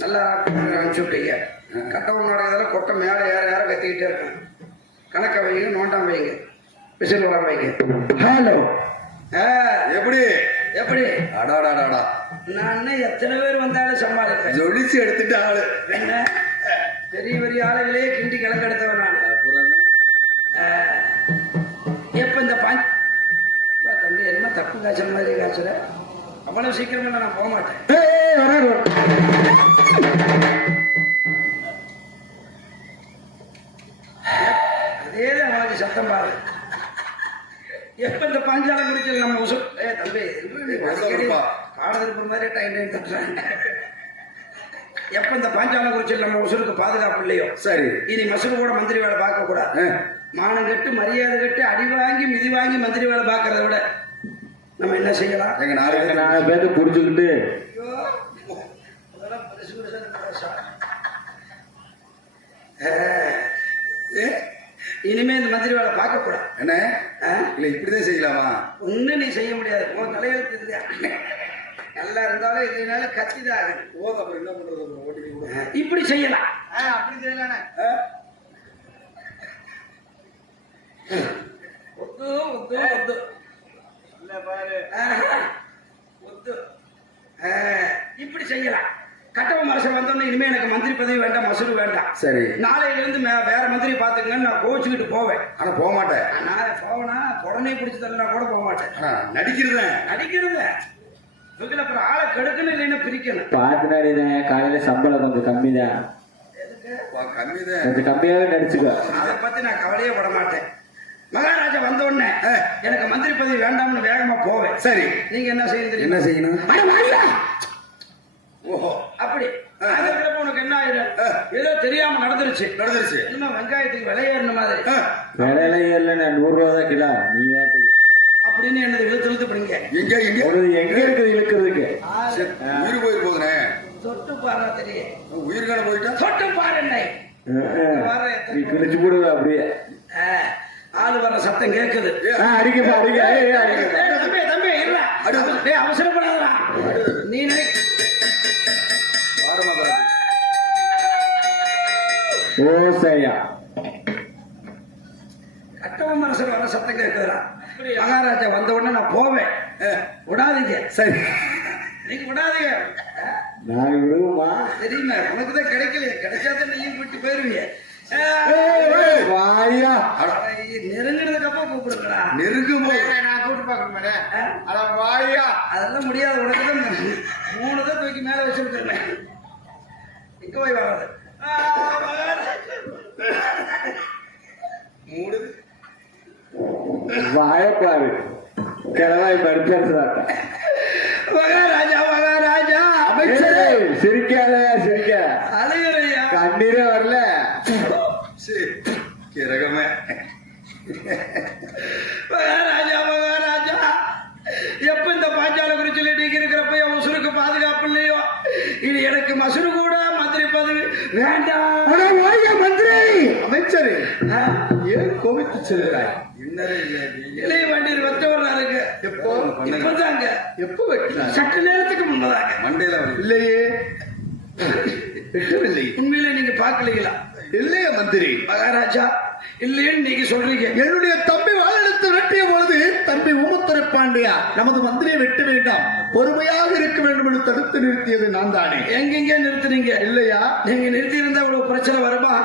நல்லா அனுப்பிச்சு விட்டீங்க. கட்டவனோட இதெல்லாம் கொட்டை மேலே ஏற ஏற கத்திக்கிட்டே இருக்கேன். கணக்க வைங்க, நோண்டாம வைங்க, விசில் வர வைங்க. ஹலோ, எப்படி எப்படி அடாடாடாடா நான் எத்தனை பேர் வந்தாலும் சமாளிப்பேன். ஜொலிச்சு எடுத்துட்டு ஆளு என்ன பெரிய பெரிய ஆளுகளே கிண்டி கணக்கெடுத்தவன் நான். அப்புறம் எப்ப இந்த தம்பி என்ன தப்பு காய்ச்சல் மாதிரி காய்ச்சல, அவ்வளவு சீக்கிரமா நான் போக மாட்டேன். அதேதான் அவனுக்கு சத்தம் பாரு. எப்ப இந்த பாஞ்சாலம் குறிச்சல் நம்ம உசு தம்பி பாடத்திற்கு மாதிரி டைம் தட்டுறாங்க. எப்ப இந்த பாஞ்சாலம் குறிச்சல் நம்ம உசுருக்கு பாதுகாப்பு இல்லையோ சரி, இனி மசூரு கூட மந்திரி வேலை பார்க்க கூடாது. மானம் கட்டு மரியாதை கட்டு அடி வாங்கி மிதி வாங்கி மந்திரி வேலை பார்க்கறத விட நம்ம என்ன செய்யலாம்? எங்க நாலு பேர்த்து புரிஞ்சுக்கிட்டு இனிமே இந்த மந்திரி வேலை பார்க்க கூடாது. என்ன இல்ல இப்படிதான் செய்யலாமா? ஒன்னும் நீ செய்ய முடியாது. உன் தலையெழுத்து இல்லையா? நல்லா இருந்தாலும் இல்லைனாலும் கத்திதான். அப்புறம் என்ன பண்றது? ஓட்டி இப்படி செய்யலாம். அப்படி செய்யலானே. ஒத்து ஒத்து ஒத்து ஒத்து இப்படி செய்யலாம். கட்டவ மரசர் வந்தோன்னு இனிமே எனக்கு மந்திரி பதவி வேண்டாம், மசூரு வேண்டாம். சரி, நாளையில இருந்து வேற மந்திரி பாத்துக்கங்கன்னு நான் கோச்சுக்கிட்டு போவேன். ஆனா போக மாட்டேன். நான் போவேனா உடனே பிடிச்சி தரலாம் கூட போக மாட்டேன். நடிக்கிறது இதுல அப்புறம் ஆளை கெடுக்கணும் இல்லைன்னா பிரிக்கணும். பாத்துனாடிதான் காலையில சம்பளம் கொஞ்சம் கம்மி தான், கொஞ்சம் கம்மியாவே நடிச்சுக்கோ. அதை பத்தி நான் கவலையே பட மாட்டேன். மகாராஜா வந்த உடனே எனக்கு மந்திரி பதவி வேண்டாம்னு வேகமா போவேன். சரி, நீங்க என்ன செய்யணும்? என்ன செய்யணும்? ஓஹோ, அப்படி உனக்கு என்ன ஆயிடும்? ஏதோ தெரியாம நடந்துருச்சு. இன்னும் வெங்காயத்துக்கு விலையேறின மாதிரி. விலையில ஏறல, 100 ரூபா தான் கிலோ. நீ வேட்டுக்கு அப்படின்னு என்னது இழுத்து பிடிங்க. எங்க இருக்குது இழுக்கிறதுக்கு? உயிர் போய் போகுதுனே. தொட்டு பாரு தெரியும். உயிர்கான போயிட்டா தொட்டு பாரு. நீ கிழிச்சு போடுவ அப்படியே. ஆளு வர சத்தம் கேக்குது. அடிக்க தம்பி இல்ல, அவசரப்படாதா. நீ ஓசையா கட்டவ மனசர் வர சத்தம் கேக்குதுடா. மகாராஜா வந்த உடனே நான் போவேன். விடாதீங்க. சரி, நீங்க விடாதீங்க. நான் விடுவோமா? தெரியுமா? உனக்குதான் கிடைக்கலையே, கிடைச்சாதான் நீயும் விட்டு போயிருவீங்க. வாயா நெருங்கினதுக்கு அப்புறம் கூப்பிடுங்களா? நெருங்கும் நான் கூப்பிட்டு பார்க்க வாயா. அதெல்லாம் முடியாது. உனக்குதான் 3 தான் தூக்கி மேல வச்சிருக்கேன். இங்க போய் வராது. வாயப்பாரு கிழவாய் படுத்தார். மகாராஜா மகாராஜா அமைச்சரே, சிரிக்காத அழுகிறையா, கண்ணீரே வரல. கிரகமே மகாராஜா மகாராஜா, எப்ப இந்த பாஞ்சால குறிச்சில நீங்க இருக்கிறப்ப என் உசுருக்கு பாதுகாப்பு இல்லையோ இது எனக்கு மசூரு கூட மந்திரி பதவி வேண்டாம். மந்திரி அமைச்சரு ஏன் கோவித்து செல்கிறாய்? இளைய வண்டியில் வெற்றவர்களா இருக்கு. இப்பதாங்க எப்போ வைக்கிறார்? சற்று நேரத்துக்கு முன்னதாங்க. மண்டையில இல்லையே, வெட்டவில்லை. உண்மையிலே நீங்க பாக்கலீங்களா? இல்லையா மந்திரி? மகாராஜா இல்லைன்னு நீங்க சொல்றீங்க. என்னுடைய தம்பி வாழெடுத்து வெட்டிய பொழுது தம்பி ஊமத்துறை பாண்டியா நமது மந்திரியை வெட்ட வேண்டாம், பொறுமையாக இருக்க வேண்டும் என்று தடுத்து நிறுத்தியது நான் தானே. எங்கெங்க நிறுத்தினீங்க? இல்லையா? நீங்க நிறுத்தி இருந்தா இவ்வளவு பிரச்சனை வருமா?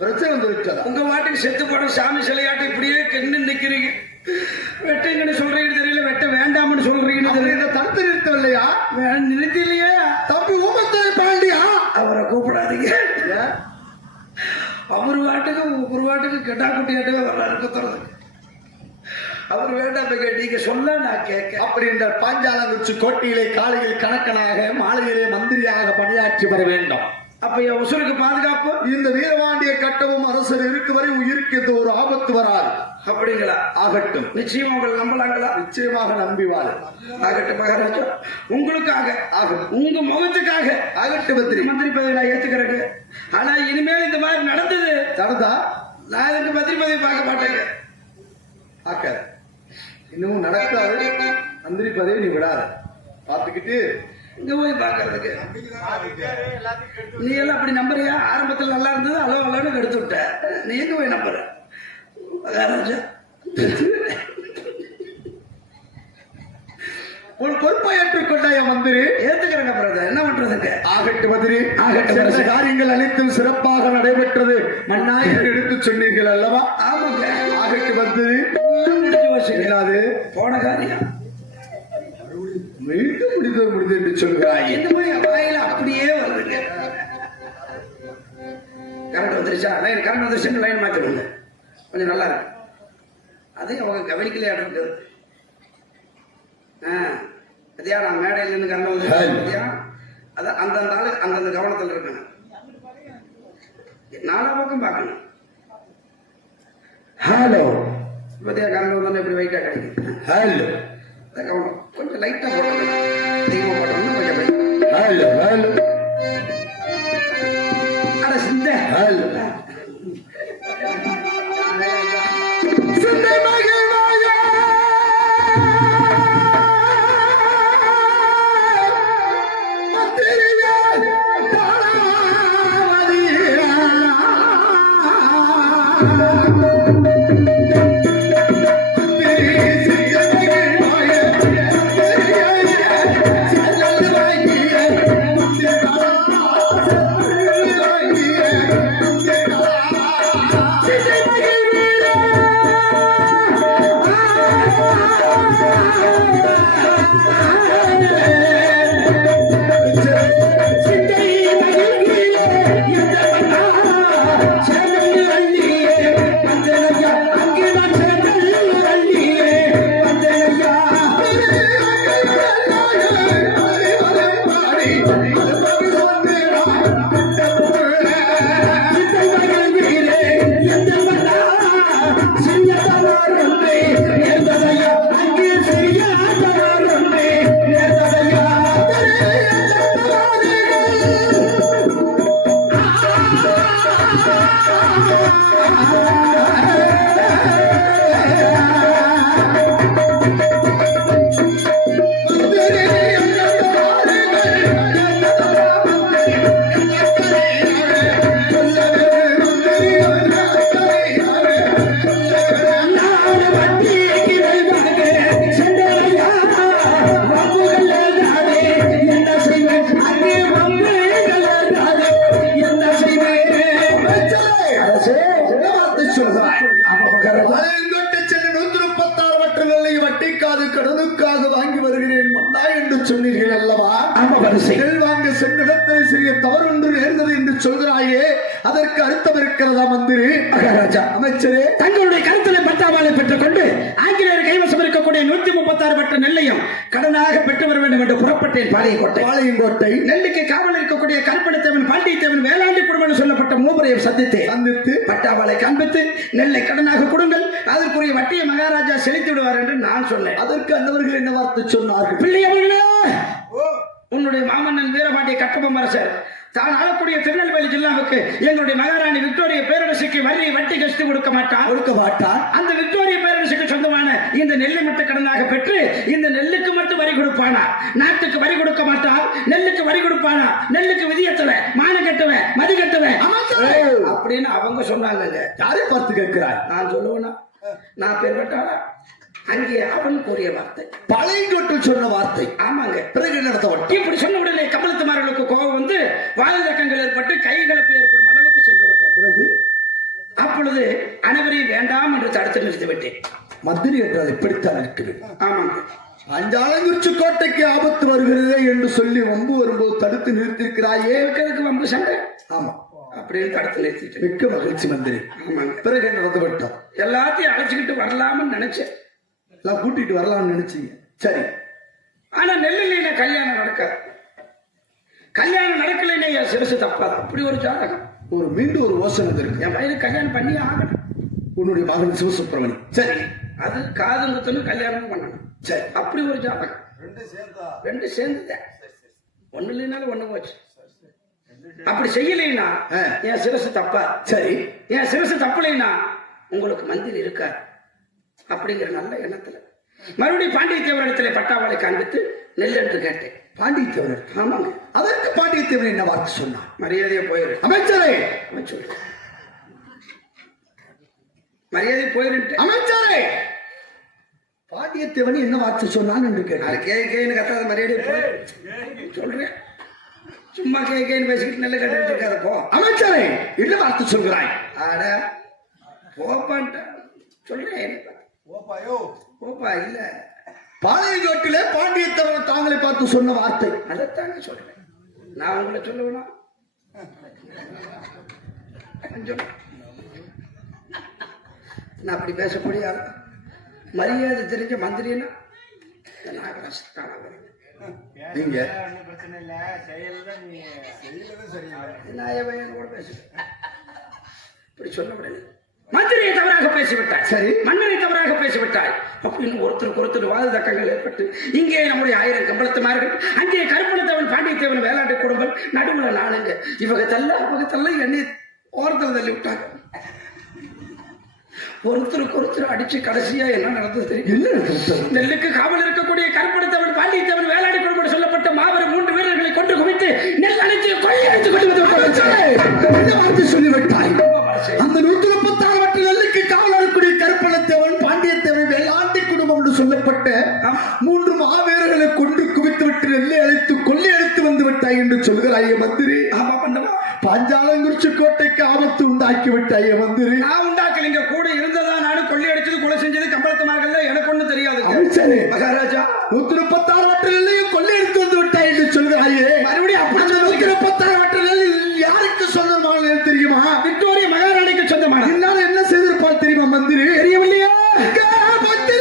பிரச்சனை வந்து விட்டதா? உங்க வாட்டுக்கு செத்து போன சாமி சிலையாட்டு இப்படியே கென்னு நிக்கிறீங்க. வெட்டுங்கன்னு சொல்றீங்கன்னு தெரியல, வெட்ட வேண்டாம்னு சொல்றீங்கன்னு தெரியல. தடுத்து நிறுத்தவில்லையா? நிறுத்தி இல்லையா? தம்பி ஊமத்துறை பாண்டியா அவரை கூப்பிடாதீங்க. அவர் வாட்டுக்கு கெட்டா குட்டியாட்டவே வர்றாரு குத்துறதுக்கு. அவர் வேண்டாம் நீங்க சொல்ல நான் கேட்க. அப்படி என்றால் பாஞ்சாலங்குறிச்சி கோட்டையிலே காலையில் கணக்கனாக மாலையிலே மந்திரியாக பணியாற்றி வர வேண்டும். அப்ப என் உசுருக்கு பாதுகாப்பு? இந்த வீரபாண்டிய கட்டவும் அரசர் இருக்கு வரை உயிருக்கு எந்த ஒரு ஆபத்து வராது. அப்படிங்களா? ஆகட்டும். நிச்சயமா உங்களை நம்பலாங்களா? நிச்சயமாக நம்பிவாரு. ஆகட்டும் மகாராஜா, உங்களுக்காக ஆகட்டும், உங்க முகத்துக்காக ஆகட்டும். மந்திரி பதவி நான் ஏத்துக்கிறேங்க. ஆனா இனிமேல் இந்த மாதிரி நடந்தது நடந்தா நான் இதுக்கு மந்திரி பதவி பார்க்க மாட்டேங்க. இன்னமும் நடக்காது. மந்திரி பதவி நீ விடாத, பார்த்துக்கிட்டு இங்க போய் பாக்குறதுக்கு நீ எல்லாம் அப்படி நம்புறியா? ஆரம்பத்தில் நல்லா இருந்தது, அளவு அளவுன்னு எடுத்து விட்ட. நீ எங்க போய் நம்புற மகாராஜா? உன் பொறுப்பை ஏற்றுக்கொண்டாய மந்திரி? ஏத்துக்கிறேங்க பிரதர், என்ன பண்றதுக்கு? ஆகட்டு மந்திரி, ஆகட்டு. காரியங்கள் அனைத்தும் சிறப்பாக நடைபெற்றது மன்னா என்று எடுத்து சொன்னீர்கள் அல்லவா? ஆமாங்க. ஆகட்டு மந்திரி, முடிஞ்சு வச்சு இல்லாது போன காரியம் மீண்டும் முடிந்து என்று சொல்கிறாய். இந்த மாதிரி வாயில அப்படியே வருதுங்க. கரண்ட் வந்துருச்சா? லைன் கரண்ட் வந்துருச்சு, லைன் மாத்திடுங்க, கொஞ்சம் நல்லா இருக்கு. அதையும் அவங்க கவனிக்கலையா இருக்குது. பத்தியா, நான் மேடையில் இருந்து கரண்ட் வந்துருச்சு பத்தியா? அதான் அந்தந்த ஆளு அந்தந்த கவனத்தில் இருக்கணும், நாலா பக்கம் பார்க்கணும். ஹலோ பத்தியா, கரண்ட் வந்தோன்னு எப்படி வெயிட்டா கிடைக்குது. ஹலோ கவனம் கொஞ்சம் லைட்டா போட்டோம், அதிகமா போட்டோம்னா கொஞ்சம் வெயிட். ஹலோ ஹலோ அட சிந்த ஹலோ சிந்தை மகிழ்வாயா மந்திரியா தாராவதியா கடனுக்காக வாங்கி வருகிறேன் மன்னா என்று சொன்னீர்கள் அல்லவா? வாங்க சென்றிடத்தில் சிறிய தவறு ஒன்று நேர்ந்தது என்று சொல்கிறாயே, அதற்கு அர்த்தம் இருக்கிறதா மந்திரி? மகாராஜா, அமைச்சரே, தங்களுடைய கருத்தலை பட்டாவாளை பெற்றுக் கொண்டு ஆங்கிலேயர் கைவசம் இருக்கக்கூடிய 136 பட்ட நெல்லையும் கடனாக பெற்று வர வேண்டும் என்று புறப்பட்டேன். பாளையங்கோட்டை நெல்லுக்கு காவல் இருக்கக்கூடிய கருப்பணத்தேவன், பாண்டியத்தேவன், வேளாண்டி குடும்பம் சொல்லப்பட்ட மூவரையும் சந்தித்து பட்டாவாளை காண்பித்து நெல்லை கடனாக கொடுங்கள், அதற்குரிய வட்டியை மகாராஜா செலுத்தி விடுவார் என்று நான் சொன்னேன். அதற்கு அன்னவர்கள் என்ன வார்த்தை சொன்னார்கள்? பிள்ளை அவர்களே, உன்னுடைய மாமன்னன் வீரபாண்டிய கட்டபொம்மன் அரசர் தான் ஆளக்கூடிய திருநெல்வேலி ஜில்லாவுக்கு எங்களுடைய மகாராணி விக்டோரியா பேரரசுக்கு வட்டி கஷ்டி கொடுக்க மாட்டார். அந்த விக்டோரியா பேரரசுக்கு சொந்தமான இந்த நெல்லை மட்டும் கடனாக பெற்று இந்த நெல்லுக்கு மட்டும் வரி கொடுப்பானா, நாட்டுக்கு வரி கொடுக்க மாட்டார். நெல்லுக்கு வரி கொடுப்பானா, நெல்லுக்கு விதியத்தவன், மான கட்டவன், மதி கட்டவன் அப்படின்னு அவங்க சொன்னாங்க. யாரை பார்த்து கேட்கிறாய்? நான் சொல்லுவேனா? நான் பேர் பெற்றாளா? அங்கே அவன் கூறிய வார்த்தை, பாளையங்கோட்டில் சொன்ன வார்த்தை. ஆமாங்க. பிறகு நடத்த இப்படி சொன்ன உடனே கமலத்துமார்களுக்கு கோபம் வந்து வாது தக்கங்கள் ஏற்பட்டு கைகலப்பு ஏற்படும் அளவுக்கு சென்று விட்டது. பிறகு அப்பொழுது அனைவரையும் வேண்டாம் என்று தடுத்து நிறுத்திவிட்டேன். மந்திரி என்றால் இப்படித்தான் இருக்கிறது. ஆமாங்க. அஞ்சாலங்குறிச்சி கோட்டைக்கு ஆபத்து வருகிறதே என்று சொல்லி வம்பு வரும்போது தடுத்து நிறுத்திருக்கிறாயே. இருக்கிறதுக்கு வம்பு சண்டை. ஆமா, அப்படின்னு தடுத்து நிறுத்திட்டு மிக்க மகிழ்ச்சி மந்திரி. ஆமாங்க. பிறகு நடந்து விட்டோம். எல்லாத்தையும் அழைச்சிக்கிட்டு வரலாம்னு நினைச்சேன். எல்லாம் கூட்டிட்டு வரலாம்னு நினைச்சீங்க, சரி. ஆனா நெல்லில கல்யாணம் நடக்காது. கல்யாணம் நடக்கலைன்னு என் சிறுசு தப்பாது. அப்படி ஒரு ஜாதகம். மீண்டும் ஒரு யோசனை இருக்கு. என் பையனுக்கு கல்யாணம் பண்ணி ஆகணும். உன்னுடைய மகன் சிவசுப்பிரமணி, சரி, அது காதும் குத்தனும் கல்யாணமும் பண்ணணும். சரி, அப்படி ஒரு ஜாதகம். ரெண்டு சேர்ந்துதான். ஒண்ணு இல்லைனாலும் ஒண்ணு போச்சு. அப்படி செய்யலைன்னா என் சிரசு தப்பா. சரி, என் சிரசு தப்பலைன்னா உங்களுக்கு மந்திரி இருக்கார் அப்படிங்கிற நல்ல எண்ணத்துல மறுபடியும் பாண்டியத்தேவரிடத்திலே பட்டாவாளை காண்பித்து நெல் என்று கேட்டேன். பாண்டியத்தேவன். ஆமாங்க. அதற்கு பாண்டியத்தேவன் என்ன வார்த்தை சொன்னான்? மரியாதையா போயிரு. அமைச்சரே, மரியாதை போயிரு. அமைச்சரே, பாண்டியத்தேவன் என்ன வார்த்தை சொன்னான் என்று கேட்டார். கேன்னு கத்தாத, மரியாதையா போயிரு சொல்றேன். சும்மா கேன்னு பேசிக்கிட்டு நல்ல கட்டிட்டு இருக்காத போ. அமைச்சரே, என்ன வார்த்தை சொல்கிறாய்? ஆட போப்பான்ட்ட சொல்றேன். போப்பா இல்ல, பாளையங்கோட்டிலே பாண்டியத்தேவன் தாங்களை பார்த்து சொன்ன வார்த்தை அதைத்தாங்க சொல்றேன். நான் உங்களை சொல்ல வேணாம். நான் அப்படி பேசக்கூடிய ஆள். மரியாதை தெரிஞ்ச மந்திரினா நீங்க கூட பேசுறேன். இப்படி சொல்ல முடியாது. மந்திரியை தவறாக பேசிவிட்டாய், சரி, மன்னரை தவறாக பேசிவிட்டாய் அப்படின்னு ஒருத்தருக்கு ஒருத்தர் வாத தக்கங்கள் ஏற்பட்டு இங்கே நம்முடைய 1000 கம்பளத்துமார்கள், அங்கே கருப்பணத்தவன் பாண்டியத்தேவன் வேளாண்டி குடும்பம், நடுவில் நானுங்க. இவங்க தள்ள என்னை ஓரத்தில் தள்ளி விட்டாங்க. ஒருத்தருக்கு ஒருத்தர் அடிச்சு கடைசியா என்ன நடந்தது தெரியும்? நெல்லுக்கு காவல் இருக்கக்கூடிய கருப்பணத்தவன் பாண்டியத்தேவன் வேளாண்டி குடும்பம் சொல்லப்பட்ட மாபெரும் 3 வீரர்களை கொண்டு குவித்து நெல் அணைத்து கொள்ளையடித்து கொண்டு சொல்லிவிட்டாய். அந்த 136 வட்ட நெல்லுக்கு காவலக்கூடிய கருப்பணத்தேவன் பாண்டியத்தேவன் வேளாண்டி குடும்பம் என்று சொல்லப்பட்ட 3 மாவீரர்களை கொண்டு குவித்து விட்டு நெல்லை அழைத்து கொள்ளையடித்து வந்து விட்டாய் என்று சொல்கிறாயே மந்திரி. பாஞ்சாலங்குறிச்சி கோட்டைக்கு ஆபத்து உண்டாக்கி விட்டாயே மந்திரி. நான் உண்டாக்கலிங்க, கூட இருந்ததா நானும் கொள்ளையடிச்சது கொலை செஞ்சது கம்பளத்துமார்கள் எனக்கு ஒண்ணு தெரியாது. மகாராஜா 136 வட்ட நெல்லையும் கொள்ளையடித்து வந்து விட்டாய் என்று சொல்கிறாயே. மறுபடியும் அப்படி 136 வட்ட நெல் யாருக்கு சொந்தமான தெரியுமா? விக்டோரியா மகாராணிக்கு சொந்தமான. என்னால என்ன செய்திருப்பால் தெரியுமா மந்திரி? தெரியவில்லையா? மந்திரி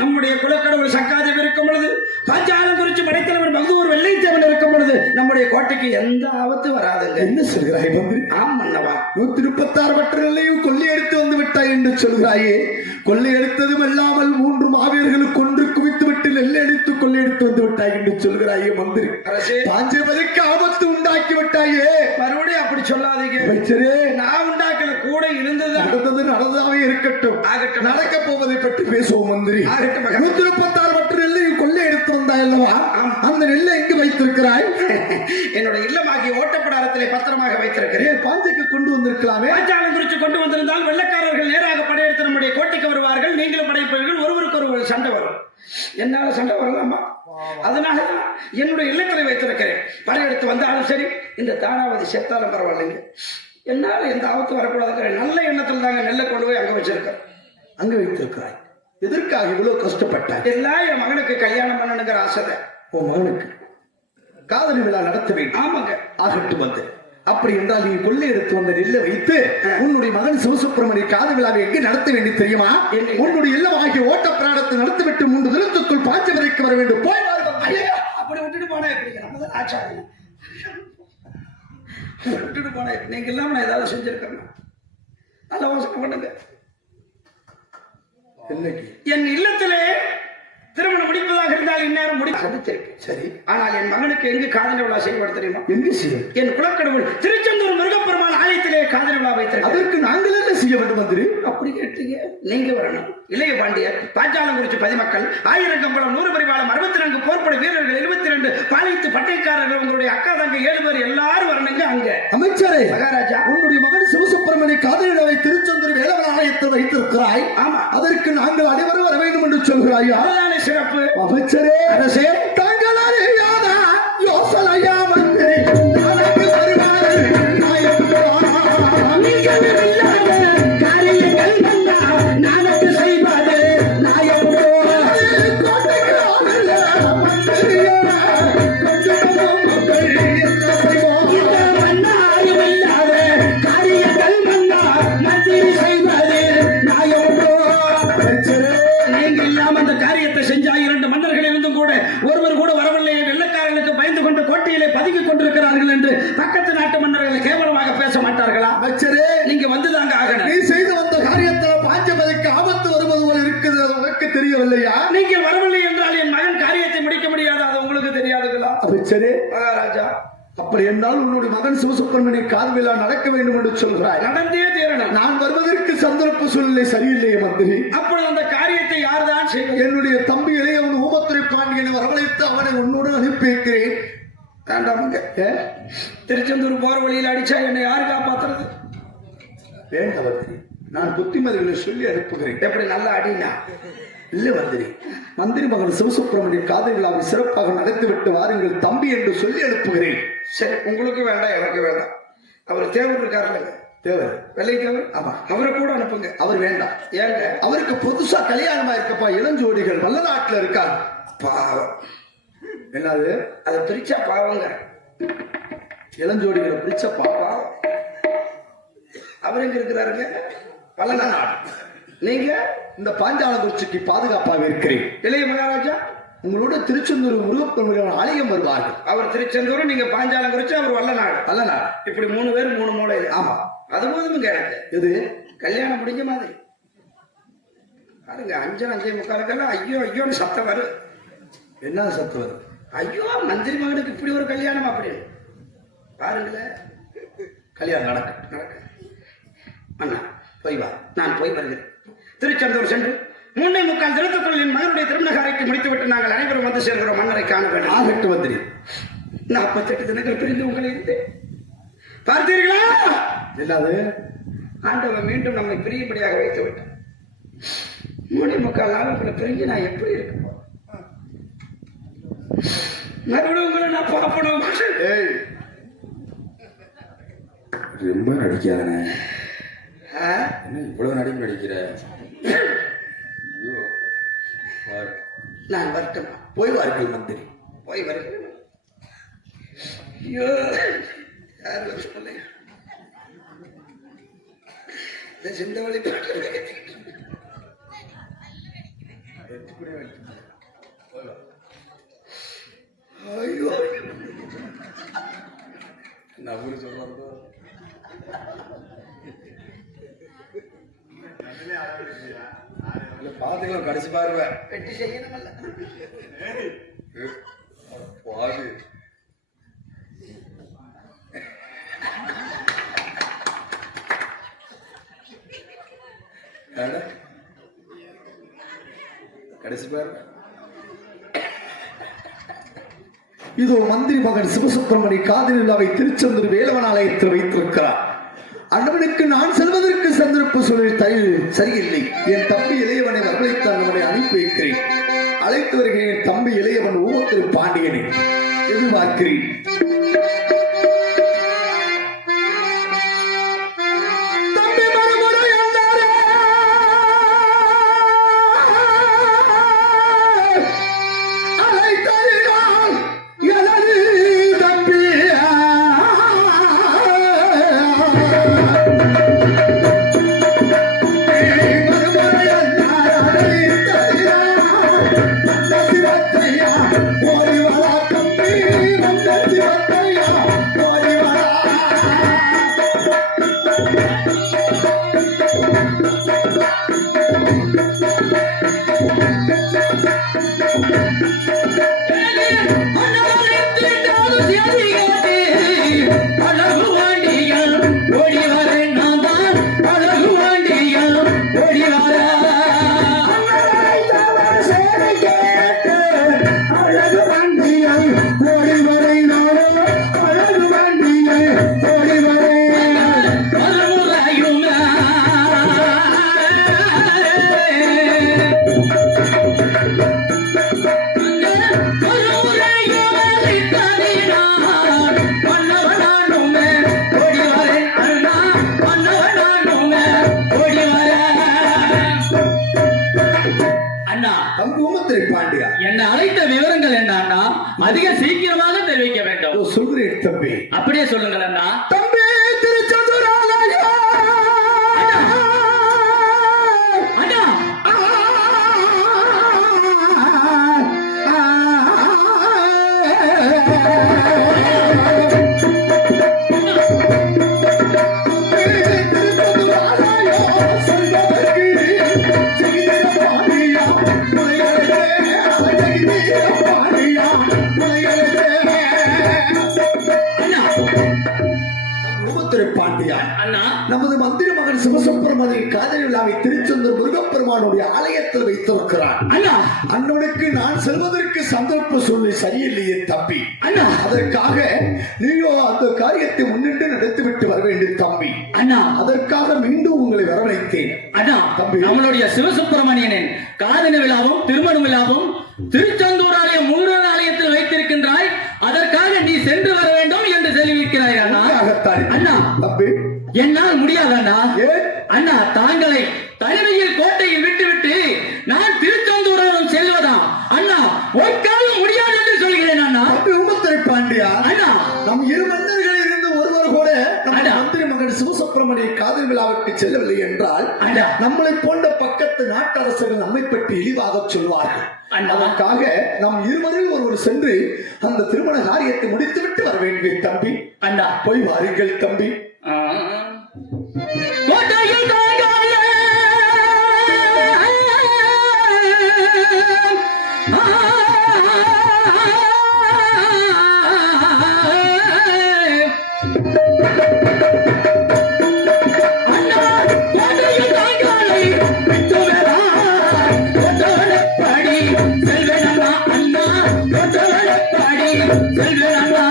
நம்முடைய குலக்கடவுள் சக்காதேவி இருக்கும் பொழுது, பாஞ்சாலங்குறிச்சி படைத்தலைவர் மகதூர் வெள்ளைத்தேவன் இருக்கும் பொழுது நம்முடைய கோட்டைக்கு எந்த ஆபத்து வராதுங்க. என்ன சொல்கிறாய் மந்திரி? ஆமன்னவா, 136 வட்ட நெல்லையும் கொள்ளையடித்து வந்து விட்டாய் என்று சொல்கிறாயே. கொள்ளையடித்ததும் அல்லாமல் 3 மாவீரர்களுக்கு கொன்று குவித்து விட்டு நெல்லை அடித்து கொள்ளையடித்து வந்து விட்டாய் என்று சொல்கிறாயே மந்திரி. பாஞ்சுவதற்கு ஆபத்து உண்டாக்கி விட்டாயே. மறுபடியும் அப்படி சொல்லாதீங்க. நான் உண்டாக்கல, கூட இருந்தது. நடந்ததாவே இருக்கட்டும், நடக்க போவதை பற்றி பேசுவோம் மந்திரி. 136 வட்ட நெல்லையும் கொள்ளையடித்து வந்தாய் அல்லவா? அந்த நெல்லை எங்கு வைத்திருக்கிறாய்? என்னோட இல்லமாகிய ஓட்டப்படாரத்திலே பத்திரமாக வைத்திருக்கிறேன். பாஞ்சைக்கு கொண்டு வந்திருக்கலாமே. பாஞ்சாலங்குறிச்சி கொண்டு வந்திருந்தால் வெள்ளக்காரர்கள் நேராக படையெடுத்து நம்முடைய கோட்டைக்கு வருவார்கள். நீங்களும் படைப்பீர்கள், ஒருவருக்கு ஒரு சண்டை வரும். என்னால சண்டை வரலாமா? அதனால என்னுடைய இல்லங்களை வைத்திருக்கிறேன். படையெடுத்து வந்தாலும் சரி, இந்த தானாவதி செத்தாலும் பரவாயில்லைங்க, என்னால எந்த ஆபத்து வரக்கூடாது. நல்ல எண்ணத்தில் தாங்க நெல்லை கொண்டு போய் அங்க வச்சிருக்கேன். அங்க வைத்திருக்கிறாய். எதற்காக இவ்வளவு கஷ்டப்பட்டாய்? எல்லாம் என் மகனுக்கு கல்யாணம் பண்ணணுங்கிற ஆசை. உன் மகனுக்கு காதலி விழா நடத்த வேண்டும். ஆமாங்க. ஆகட்டும் வந்து. அப்படி என்றால் நீ கொள்ளையடித்து வந்த நெல்லை வைத்து உன்னுடைய மகன் சிவசுப்பிரமணிய காதல் விழாவை எங்கே நடத்த வேண்டும் தெரியுமா? உன்னுடைய இல்லம் ஆகிய ஓட்ட பிராணத்தை நடத்திவிட்டு 3 தினத்துக்குள் பாஞ்சமரைக்கு வர வேண்டும். போய் அப்படி விட்டுட்டு போனா எப்படி? நம்ம தான் ஆச்சாரி. விட்டுட்டு போனா நீங்க இல்லாம நான் ஏதாவது செஞ்சிருக்கேன். நல்ல யோசனை பண்ணுங்க. என் இல்லத்திலே திருமணம் முடிப்பதாக இருந்தால் இந்நேரம் முடிச்சிருக்கேன். சரி, ஆனால் என் மகனுக்கு எங்கு காதல் விழா செய்வது தெரியுமா? எங்கு செய்யும்? என் குலக்கடவுள் திருச்செந்தூர் முருகப்பெருமான் ஆலயத்திலே காதல் விழா வைத்திருக்கேன். அதற்கு நாங்கள் என்ன செய்ய வேண்டும் மந்திரி? அப்படி கேட்டீங்க, நீங்க வரணும். இளைய பாண்டியர், பாஞ்சாலங்குறிச்சி பதிமக்கள், 1000 கம்பளம், 100 பரிவாளம், 64 போர்ப்படை வீரர்கள், 72 பாளையத்து பட்டைக்காரர்கள், உங்களுடைய அக்கா தங்க 7 பேர் எல்லாரும் வரணுங்க. அங்க அமைச்சரே, மகாராஜா, உன்னுடைய மகன் சிவசுப்பிரமணிய காதல் விழாவை திருச்செந்தூர் வேலவன் ஆலயத்தில் வைத்திருக்கிறாய். ஆமா, அதற்கு நாங்கள் அனைவரும் வர வேண்டும் என்று சொல்கிறாய். அதுதானே சிறப்பு. அமைச்சரே, அரசே, தாங்களால் எழுதாத யோசனையா மந்திரி நாளைக்கு வருவார்கள். கோட்டைக்கு என்னால் உன்னுடைய மகன் சிவசுப்பிரமணிய காது விழா நடக்க வேண்டும் என்று சொல்கிறாய். நடந்தே தீரணும். நான் வருவதற்கு சந்தர்ப்ப சூழ்நிலை சரியில்லையே மந்திரி. அப்பொழுது அந்த காரியத்தை யார்தான் செய்வது? என்னுடைய தம்பி இளையவன் ஊமத்துறை பாண்டியனை வரவழைத்து அவனை உன்னோடு அனுப்பி வைக்கிறேன். வேண்டாமுங்க. திருச்செந்தூர் போற வழியில் அடிச்சா என்னை யாரு காப்பாத்துறது? வேண்டாம் மந்திரி, நான் புத்திமதிகளை சொல்லி அனுப்புகிறேன். எப்படி நல்ல அடினா? இல்ல மந்திரி, மந்திரி மகன் சிவசுப்பிரமணிய காதல் விழாவை சிறப்பாக நடத்திவிட்டு வாருங்கள் தம்பி என்று சொல்லி அனுப்புகிறேன். சரி, உங்களுக்கு வேண்டாம், எனக்கு வேண்டாம். அவர் தேவர் இருக்காருல்ல, தேவர், வெள்ளை தேவர், ஆமா, அவரை கூட அனுப்புங்க. அவர் வேண்டாம். ஏங்க? அவருக்கு புதுசா கல்யாணமா இருக்கப்பா, இளஞ்சோடிகள் வல்ல நாட்டுல இருக்காங்க. பாவம். என்னது? அதை பிரிச்சா பாவங்க. இளஞ்சோடிகளை பிரிச்ச பாவம். அவர் எங்க இருக்கிறாருங்க? பல்லநாடு. நீங்க இந்த பாஞ்சாலங்குறிச்சிக்கு பாதுகாப்பாக இருக்கிறேன். இளைய மகாராஜா உங்களோட திருச்செந்தூர் முருகப்பெருமான் ஆலயம் வருவார்கள். அவர் திருச்செந்தூர், நீங்க பாஞ்சாலங்குறிச்சி, அவர் வல்லநாடு. வல்லநாடு. இப்படி 3 பேர் 3 மூலையில. ஆமா, அது போதுமுங்க எனக்கு. இது கல்யாணம் முடிஞ்ச மாதிரி பாருங்க. 5:45 ஐயோ ஐயோன்னு சத்தம் வரும். என்ன சத்து வரும்? ஐயோ, மந்திரி மகனுக்கு இப்படி ஒரு கல்யாணம் அப்படின்னு பாருங்களேன். கல்யாணம் நடக்க அண்ணா போய் வா. நான் போய் வருகிறேன். திருச்செந்தூர் சென்று 3:45 தினத்துக்குள் என் மகனுடைய திருநகாரைக்கு முடித்துவிட்டு நாங்கள் அனைவரும் வந்து சேர்கிறோம். மன்னரை காண வேண்டும். ஆகட்டு மந்திரி. 48 தினங்கள் பிரிந்து உங்களை இருந்தேன். பார்த்தீர்களா? என்னது? ஆண்டவன் மீண்டும் நம்மை பிரியும்படியாக வைத்து விட்டான். 3:45 நாளுக்குள்ள பிரிஞ்சு நான் எப்படி இருக்க போறேன்? மறுபடியும் உங்களை நான் பார்ப்பணும். ஏய், ரொம்ப நடிக்காதனே. என்ன இவ்வளவு நடிப்பு நடிக்கிற? நான் வரட்டுமா? போய் வாருங்கள் மந்திரி. போய் வருகிறேன். ஐயோ, யாரும் சொல்ல இந்த சிந்தவழி பாட்டு. ஐயோ, நபரு சொல்றதோ பாத்துக்கலாம். கடைசி பாருவ வெட்டி செய்யணுமல்ல. பாடு கடைசி பாரு. இதோ மந்திரி மகன் சிவசுப்பிரமணிய காதல் விழாவை திருச்செந்தூர் வேலவன் ஆலயத்தில் வைத்திருக்கிறார். அண்ணவனுக்கு நான் செல்வதற்கு சந்தர்ப்ப சூழல் சரியில்லை. என் தம்பி இளையவனை வரவழைத்து அண்ணவனை அனுப்பி வைக்கிறேன். அழைத்து வருகிறேன் தம்பி இளையவன் ஊமத்திரு பாண்டியனை. எதிர்பார்க்கிறேன். என்ன அழைத்த விவரங்கள் என்னன்னா அதிக சீக்கிரமாக தெரிவிக்க வேண்டும். சொல்கிறேன் தம்பி. அப்படியே சொல்லுங்கள் அண்ணா. தம்பி திருச்செந்தூர் ஆலயம். அண்ணா அண்ணா ஊமத்துறை பாண்டியான் அண்ணா நமது மந்திரி மகன் சிவசுப்பிரமணியன் காதலி விழாவை திருச்செந்தூர் முருகப்பெருமானுடைய ஆலயத்தில் வைத்திருக்கிறார். அண்ணா அண்ணனுக்கு நான் செல்வதற்கு சந்தர்ப்ப சூழ்நிலை சரியில்லையே தம்பி. அண்ணா அதற்காக நீயோ அந்த காரியத்தை முன்னின்று நடத்திவிட்டு வர வேண்டும் தம்பி. அண்ணா அதற்காக மீண்டும் உங்களை வரவழைத்தேன். அண்ணா தம்பி. நம்மளுடைய சிவசுப்பிரமணியனின் காதணி விழாவும் திருமண விழாவும் திருச்செந்தூர் ஆலயம் முருகன் ஆலயத்தில் வைத்திருக்கின்றாய். அதற்காக நீ சென்று வர வேண்டும் என்று தெரிவிக்கிறாய் அண்ணா. உண்மையாகத்தான். அண்ணா தம்பி என்னால் முடியாது அண்ணா. ஏன்? அண்ணா தாங்களை தனிமையில் கோட்டையில் விட்டுவிட்டு நான் திருச்செந்தூரம் செல்வதா அண்ணா ஒருக்காலும் முடியாது என்று சொல்கிறேன் அண்ணா. தம்பி ஊமத்துறை பாண்டியா, அண்ணா நம் இரு மன்னர்களில் இருந்து ஒருவர் கூட நம்ம அண்ணா. மந்திரி மகன் சிவசுப்பிரமணிய காதல் விழாவுக்கு செல்லவில்லை என்றால் அண்ணா. நம்மளை போன்ற பக்கத்து நாட்டரசர்கள் நம்மை பற்றி இழிவாக சொல்வார்கள். அண்ணா. அதற்காக நம் இருவரில் ஒருவர் சென்று அந்த திருமண காரியத்தை முடித்துவிட்டு வர வேண்டும் தம்பி. அண்ணா போய் வாருங்கள் தம்பி. கோட்டையில் தாங்காலே அண்ணா கோட்டையில் தாங்காலே விட்டுவேனா கொட்டோலப்படி செல்வேனம்மா அண்ணா கொட்டோலப்படி செல்வேனம்மா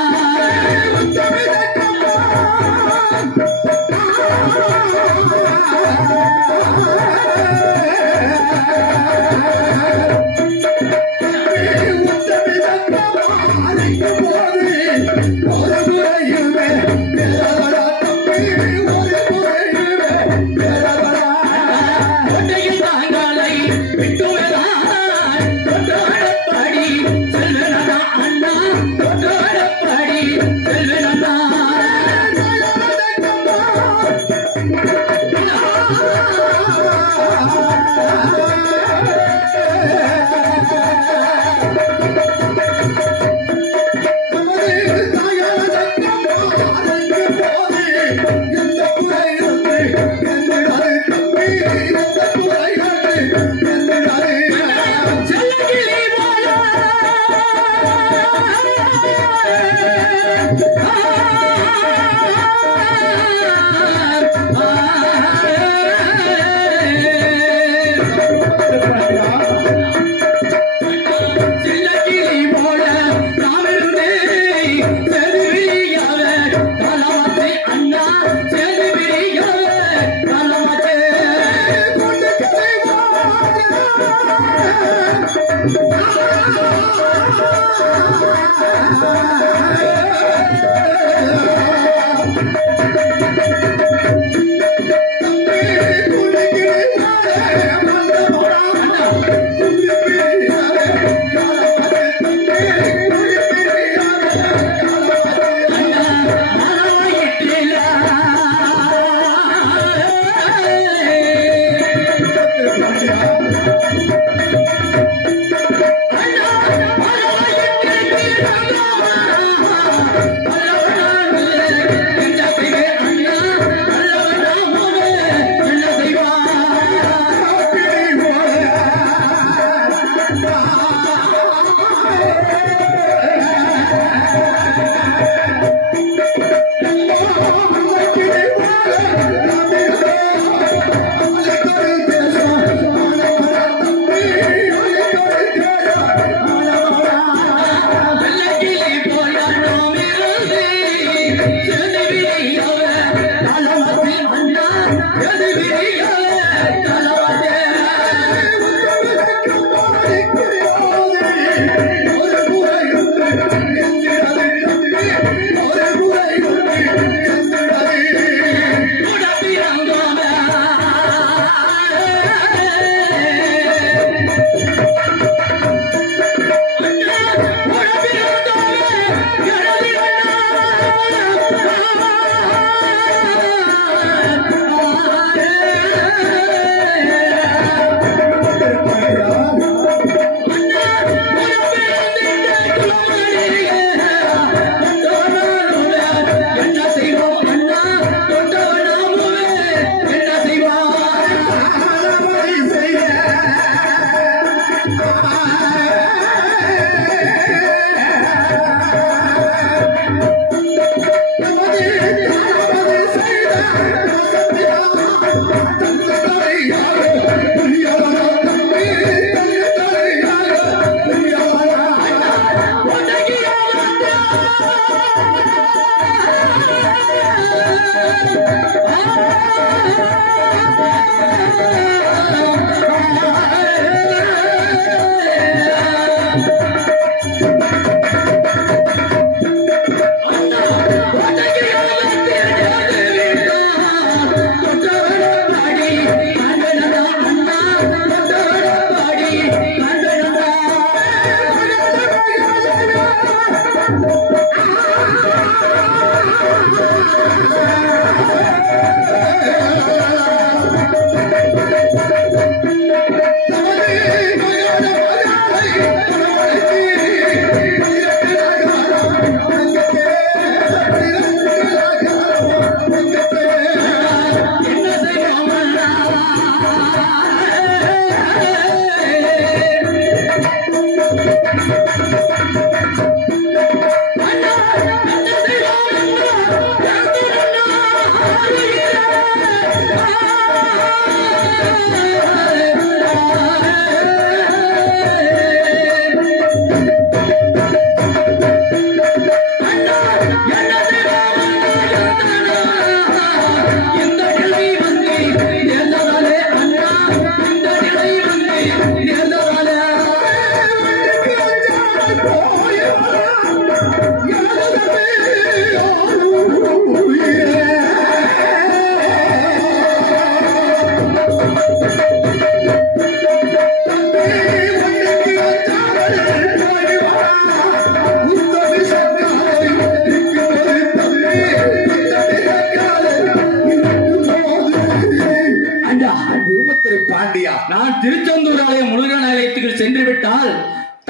பாண்டியா, நான் திருச்செந்தூர் ஆலயம் முருகன் ஆலயத்துக்கு சென்று விட்டால்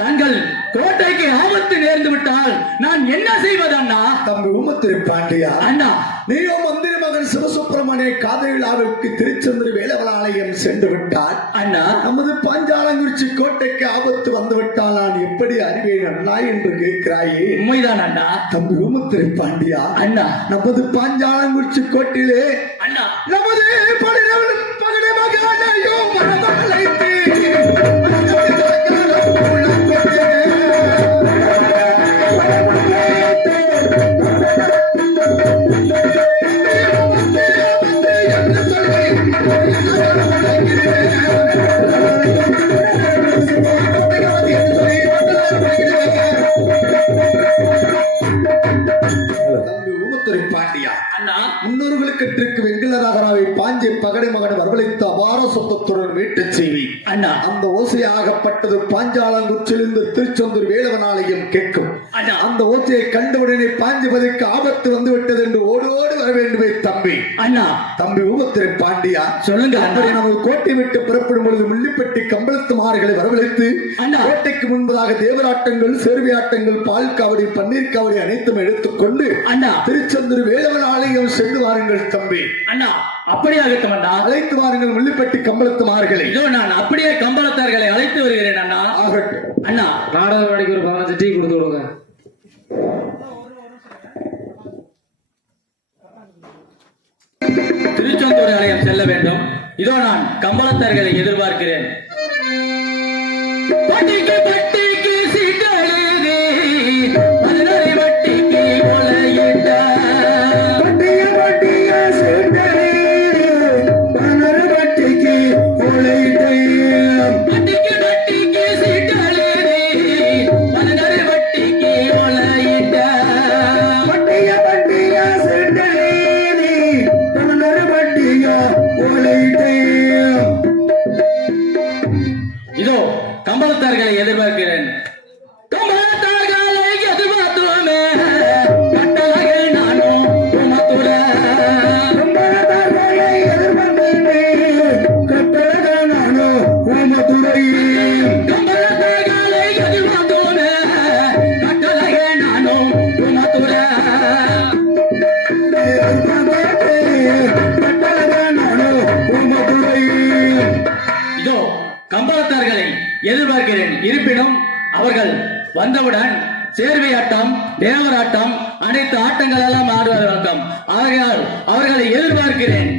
தங்கள் கோட்டைக்கு ஆபத்து நேர்ந்து விட்டால் நான் என்ன செய்வது அண்ணா? தம்பி ஊமத்திரை பாண்டியா, அண்ணா நீயோ மந்திரி மகன் சிவசுப்பிரமணிய காதல் விழாவிற்கு திருச்செந்தூர் வேலவல ஆலயம் சென்று விட்டால் அண்ணா நமது பாஞ்சாலங்குறிச்சி கோட்டைக்கு ஆபத்து வந்து விட்டால் நான் எப்படி அறிவேன் அண்ணா என்று கேட்கிறாயே? உண்மைதான் அண்ணா. தம்பி ஊமத்திரை பாண்டியா, அண்ணா நமது பாஞ்சாலங்குறிச்சி கோட்டையிலே அண்ணா நமது பகடை மகனையோ மரமலைத்து பாண்டியா, முன்னோர்களுக்கு வெங்கலராகராவை பாஞ்சை பகடை மகனை வரவழைத்து அபார சொத்தத்துடன் மீட்டச் செய்வி. அண்ணா அந்த ஓசையாகப்பட்டது பாஞ்சாலங்குறிச்சியிலிருந்து திருச்செந்தூர் வேலவன் ஆலயம் கேட்கும். அந்த ஓசையை கண்டவுடனே பாஞ்சுபதிக்கு ஆபத்து வந்து விட்டது என்று ஓடோடு வர வேண்டுமே தம்பி. அண்ணா தம்பி ஊமத்திரை பாண்டியா, சொல்லுங்க. அப்படி நமது கோட்டை விட்டு புறப்படும் பொழுது முள்ளிப்பட்டி கம்பளத்து மார்களை வரவழைத்து கோட்டைக்கு முன்பதாக தேவராட்டங்கள், சேர்வையாட்டங்கள், பால் காவடி, பன்னீர் காவடி அனைத்தும் எடுத்துக்கொண்டு திருச்செந்தூர் வேலவன் ஆலயம் சென்று வாருங்கள் தம்பி. அண்ணா அப்படியாகட்டும் அண்ணா. அழைத்து வாருங்கள் முள்ளிப்பட்டி கம்பளத்து மார்களை. இதோ நான் அப்படியே கம்பளத்தார்களை அழைத்து வருகிறேன் அண்ணா. ஆகட்டும் அண்ணா. நாடக வாடிக்கு ஒரு 15 டீ கொடுத்து விடுங்க. திருச்செந்தூர் ஆலயம் செல்ல வேண்டும். இதோ நான் கம்பளத்தார்களை எதிர்பார்க்கிறேன். பட்டிக்கு பட்டிக்கு சீட்டெழுதி 16 வட்டிக்கு கொலையிட்ட இதோ கம்பளத்தார்களை எதிர்பார்க்கிறேன். கம்பளத்தார்களை எதிர்பார்த்தோமே கட்டளைகள் நானும் உமத்துட. கம்பளத்தார்களை எதிர்பார்த்தோமே கட்டளைகள் நானும் உமத்துடை. கம்பளத்தார்களை எதிர்பார்த்தோமே கட்டளைகள் நானும் உமத்துட. கட்டளைகள் நானும் உமத்துடை. இதோ கம்பளத்தார்களை எதிர்பார்க்கிறேன். இருப்பினும் அவர்கள் வந்தவுடன் சேர்வையாட்டம், தேவராட்டம், அனைத்து ஆட்டங்கள் எல்லாம் ஆடுவது வழக்கம். ஆகையால் அவர்களை எதிர்பார்க்கிறேன்.